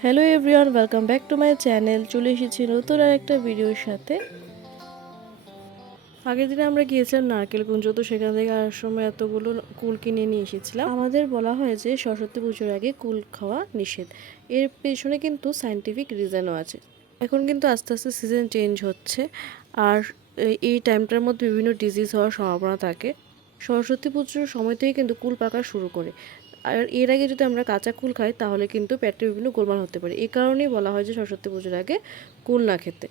Hello everyone welcome back to my channel চলে এসেছি নতুন আর একটা ভিডিওর সাথে। আগের দিনে আমরা গিয়েছিলাম নারকেল কুঞ্জ তো সেখান থেকে আসার সময় এতগুলো কুল কিনে নিয়ে এসেছিলাম। আমাদের বলা হয় যে সরস্বতী পুজোর আগে কুল খাওয়া নিষেধ। এর পেছনে কিন্তু সাইন্টিফিক রিজনও আছে। এখন কিন্তু আস্তে আস্তে সিজন চেঞ্জ হচ্ছে। আর এই- টাইমটার মধ্যে বিভিন্ন ডিজিজ হওয়ার সম্ভাবনা থাকে। সরস্বতী পুজোর সময় থেকে কিন্তু কুল পাকা শুরু করে। আর এর আগে যদি আমরা কাঁচা কুল খাই, তাহলে কিন্তু পেটে বিভিন্ন গোলমাল হতে পারে। এই কারণেই বলা হয় যে সরস্বতী পুজোর আগে কুল না খেতে।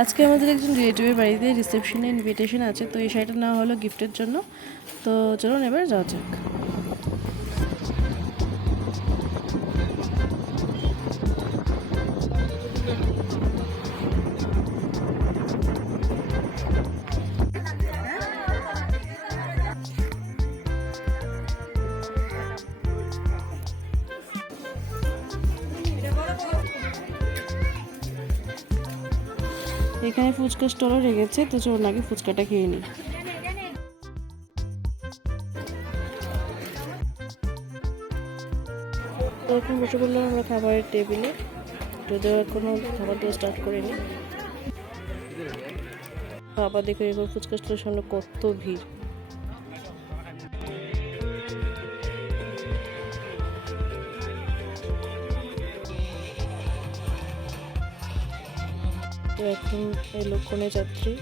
আজকে আমাদের একজন রিলেটিভের বাড়িতে রিসেপশনে ইনভিটেশন আছে, তো এই শাড়িটা নেওয়া হলো গিফটের জন্য। তো চলুন এবার যাওয়া যাক। এখানে ফুচকা স্টলও রেখেছে, তো চলুন আগে ফুচকাটা খেয়ে নিই। এখন বসে পড়লাম আমরা খাবারের টেবিলে। যদিও এখনও খাবার দিয়ে স্টার্ট করিনি। বাবা দেখো এবার ফুচকা স্টলের সামনে কত ভিড়। তো এখন এই লক্ষণে যাত্রী।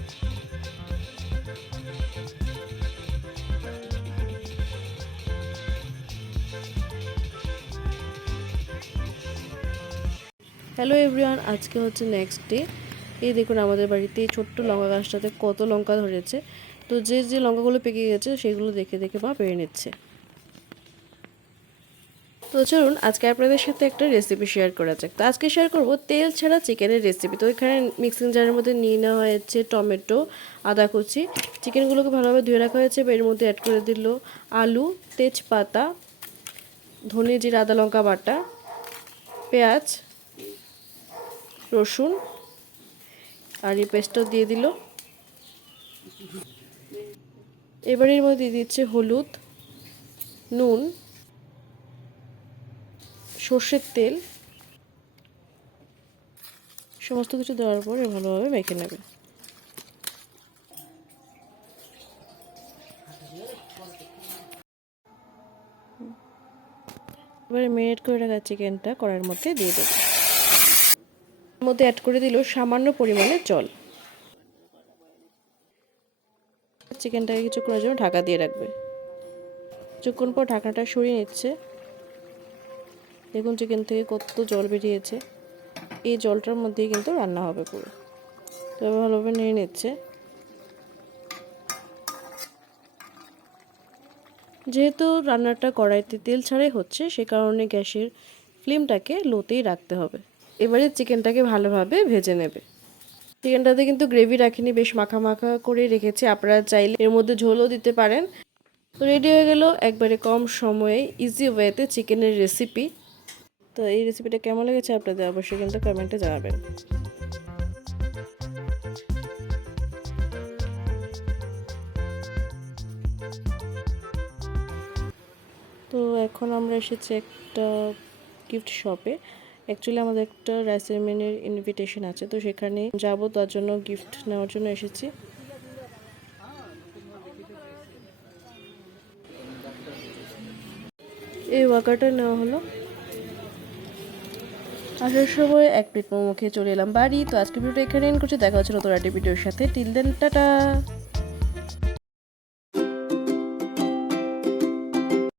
হ্যালো এভরিওয়ান আজকে হচ্ছে নেক্সট ডে এই দেখুন আমাদের বাড়িতে এই ছোট্ট লঙ্কা গাছটাতে কত লঙ্কা ধরেছে। তো যে যে লঙ্কাগুলো পেকে গেছে, সেগুলো দেখে দেখে মা পেরে নিচ্ছে। তো চলুন আজকে আপনাদের সাথে একটা রেসিপি শেয়ার করা যাক। তো আজকে শেয়ার করব তেল ছাড়া চিকেনের রেসিপি তো এখানে মিক্সিং জারের মধ্যে নিয়ে নেওয়া হয়েছে টমেটো, আদা কুচি। চিকেনগুলোকে ভালোভাবে ধুয়ে রাখা হয়েছে এর মধ্যে অ্যাড করে দিল আলু, তেজপাতা, ধনে জিরা, আদা লঙ্কা বাটা, পেঁয়াজ, রসুন আর এই পেস্টটাও দিয়ে দিল। এবার এর মধ্যে দিয়ে দিচ্ছে হলুদ, নুন সর্ষের তেল, সমস্ত কিছু দেওয়ার পরে ভালোভাবে মেখে নেবে। এবারে মেরিনেট করে রাখা চিকেনটা কড়াইয়ের মধ্যে দিয়ে দেবে। মধ্যে অ্যাড করে দিল সামান্য পরিমাণে জল। চিকেনটাকে কিছুক্ষণের জন্য ঢাকা দিয়ে রাখবে। কিছুক্ষণ পর ঢাকনাটা সরিয়ে নিচ্ছে। দেখুন চিকেন থেকে কত জল বেরিয়েছে। এই জলটার মধ্যেই কিন্তু রান্না হবে পুরো। তো ভালোভাবে নিয়ে নিচ্ছে। যেহেতু রান্নাটা কড়াইতে তেল ছাড়াই হচ্ছে, সে কারণে গ্যাসের ফ্লেমটাকে লোতেই রাখতে হবে। এবারে চিকেনটাকে ভালোভাবে ভেজে নেবে। চিকেনটাতে কিন্তু গ্রেভি রাখিনি, বেশ মাখা মাখা করে রেখেছি। আপনারা চাইলে এর মধ্যে ঝোলও দিতে পারেন। তো রেডি হয়ে গেল। একবারে কম সময়ে ইজি ওয়েতে চিকেনের রেসিপি তো এই রেসিপিটা কেমন লেগেছে আপনাদের অবশ্যই কিন্তু কমেন্টে জানাবেন। তো এখন আমরা এসেছি একটা গিফট শপে অ্যাকচুয়ালি আমাদের একটা রাইসেরমেনের ইনভিটেশন আছে, তো সেখানে যাব, তার জন্য গিফট নেওয়ার জন্য এসেছি। এই ওয়াকারটা নেওয়া হলো। আসার সময় এক প্লেট মোমো খেয়ে চলে এলাম বাড়ি। তো আজকে ভিডিওটা এখানে এন করছি। দেখা হচ্ছে নতুন একটি ভিডিওর সাথে। Till then tata.